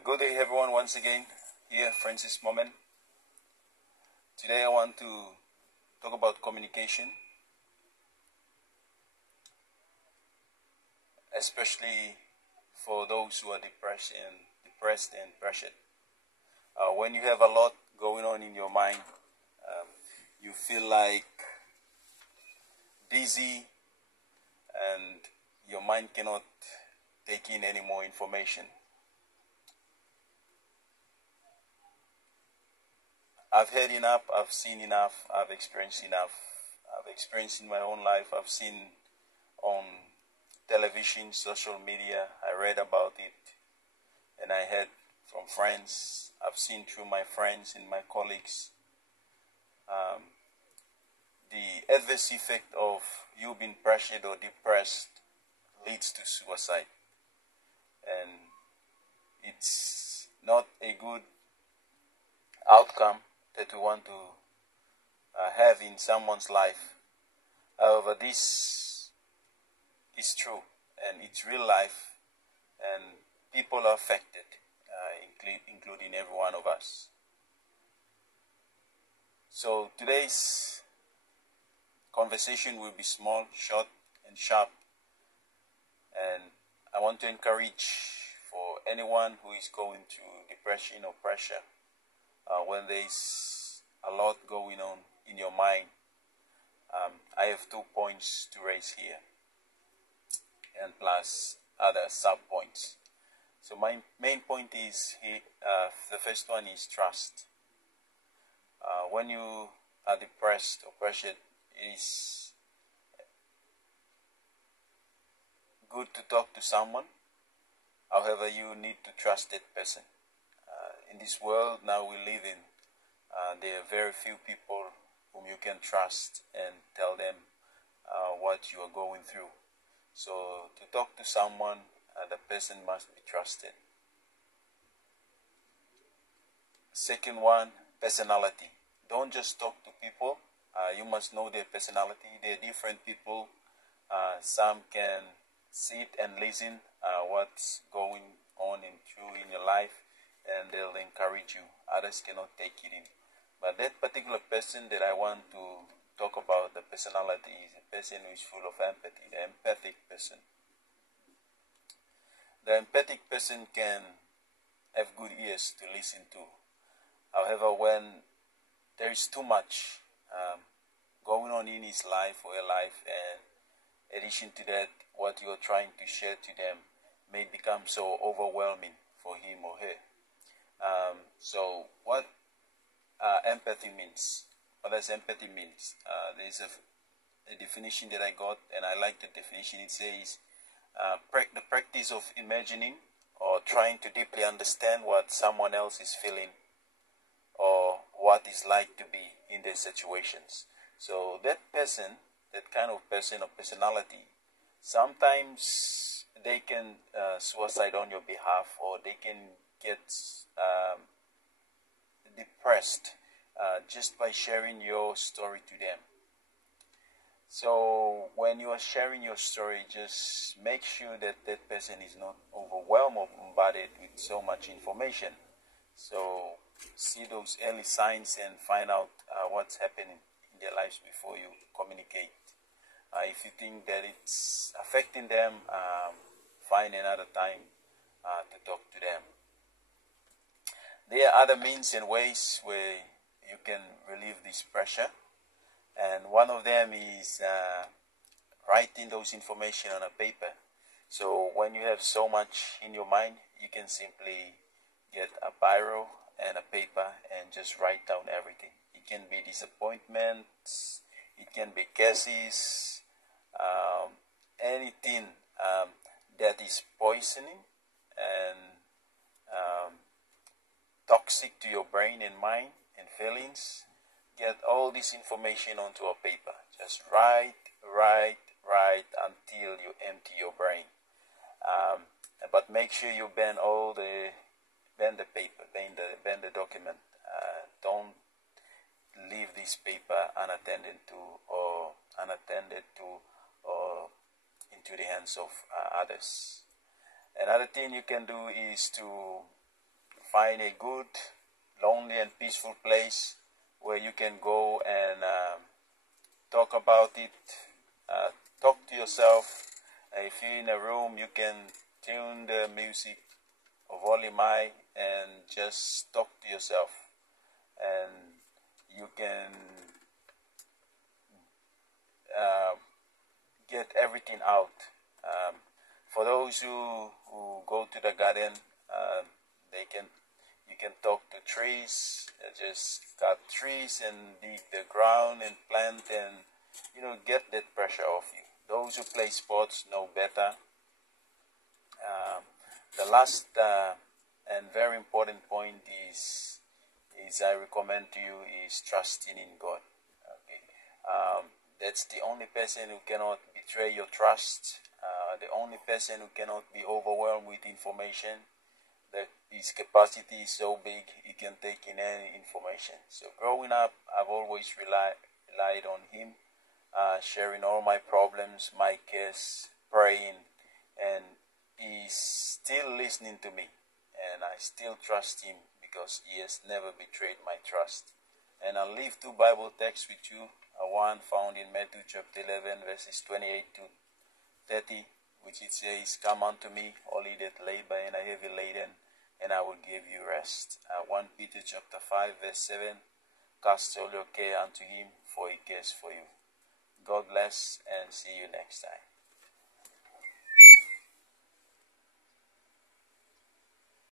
Good day, everyone. Once again, here Francis Moment. Today, I want to talk about communication, especially for those who are depressed and pressured. When you have a lot going on in your mind, you feel like busy, and your mind cannot take in any more information. I've heard enough, I've seen enough, I've experienced enough. I've experienced in my own life, I've seen on television, social media, I read about it, and I heard from friends, I've seen through my friends and my colleagues, the adverse effect of you being pressured or depressed leads to suicide. And it's not a good outcome that we want to have in someone's life. However, this is true, and it's real life, and people are affected, including every one of us. So today's conversation will be small, short, and sharp, and I want to encourage for anyone who is going through depression or pressure, when there's a lot going on in your mind. I have 2 points to raise here, and plus other sub points. So my main point is here, the first one is trust. When you are depressed or pressured, it is good to talk to someone. However, you need to trust that person. In this world now we live in, there are very few people whom you can trust and tell them what you are going through. So to talk to someone, the person must be trusted. Second one, personality. Don't just talk to people. You must know their personality. They're different people. Some can sit and listen what's going on in your life, and they'll encourage you. Others cannot take it in. But that particular person that I want to talk about, the personality, is a person who is full of empathy, the empathic person. The empathic person can have good ears to listen to. However, when there is too much going on in his life or her life, and in addition to that, what you are trying to share to them may become so overwhelming for him or her. So what empathy means? What does empathy means? There's a definition that I got, and I like the definition. It says, the practice of imagining or trying to deeply understand what someone else is feeling or what it's like to be in their situations. So that person, that kind of person or personality, sometimes they can suicide on your behalf, or they can get depressed just by sharing your story to them. So when you are sharing your story, just make sure that that person is not overwhelmed or bombarded with so much information. So see those early signs and find out what's happening in their lives before you communicate. If you think that it's affecting them, find another time to talk to them. There are other means and ways where you can relieve this pressure, and one of them is writing those information on a paper. So when you have so much in your mind, you can simply get a biro and a paper and just write down everything. It can be disappointments, it can be cases, anything that is poisoning and toxic to your brain and mind and feelings. Get all this information onto a paper. Just write until you empty your brain. But make sure you bend the paper, bend the document. Don't leave this paper unattended to or into the hands of others. Another thing you can do is to find a good, lonely and peaceful place where you can go and talk about it. Talk to yourself. If you're in a room, you can tune the music of volume high and just talk to yourself. And you can get everything out. For those who go to the garden, you can talk to trees. Just cut trees and dig the ground and plant and get that pressure off you. Those who play sports know better. The last and very important point is I recommend to you is trusting in God. Okay, that's the only person who cannot betray your trust. The only person who cannot be overwhelmed with information. That his capacity is so big, he can take in any information. So growing up, I've always relied on him, sharing all my problems, my cares, praying, and he's still listening to me. And I still trust him because he has never betrayed my trust. And I'll leave two Bible texts with you. One found in Matthew chapter 11, verses 28 to 30, which it says, "Come unto me, all ye that labor and are heavy laden, and I will give you rest." 1 Peter chapter 5, verse 7, "Cast all your care unto him, for he cares for you." God bless, and see you next time.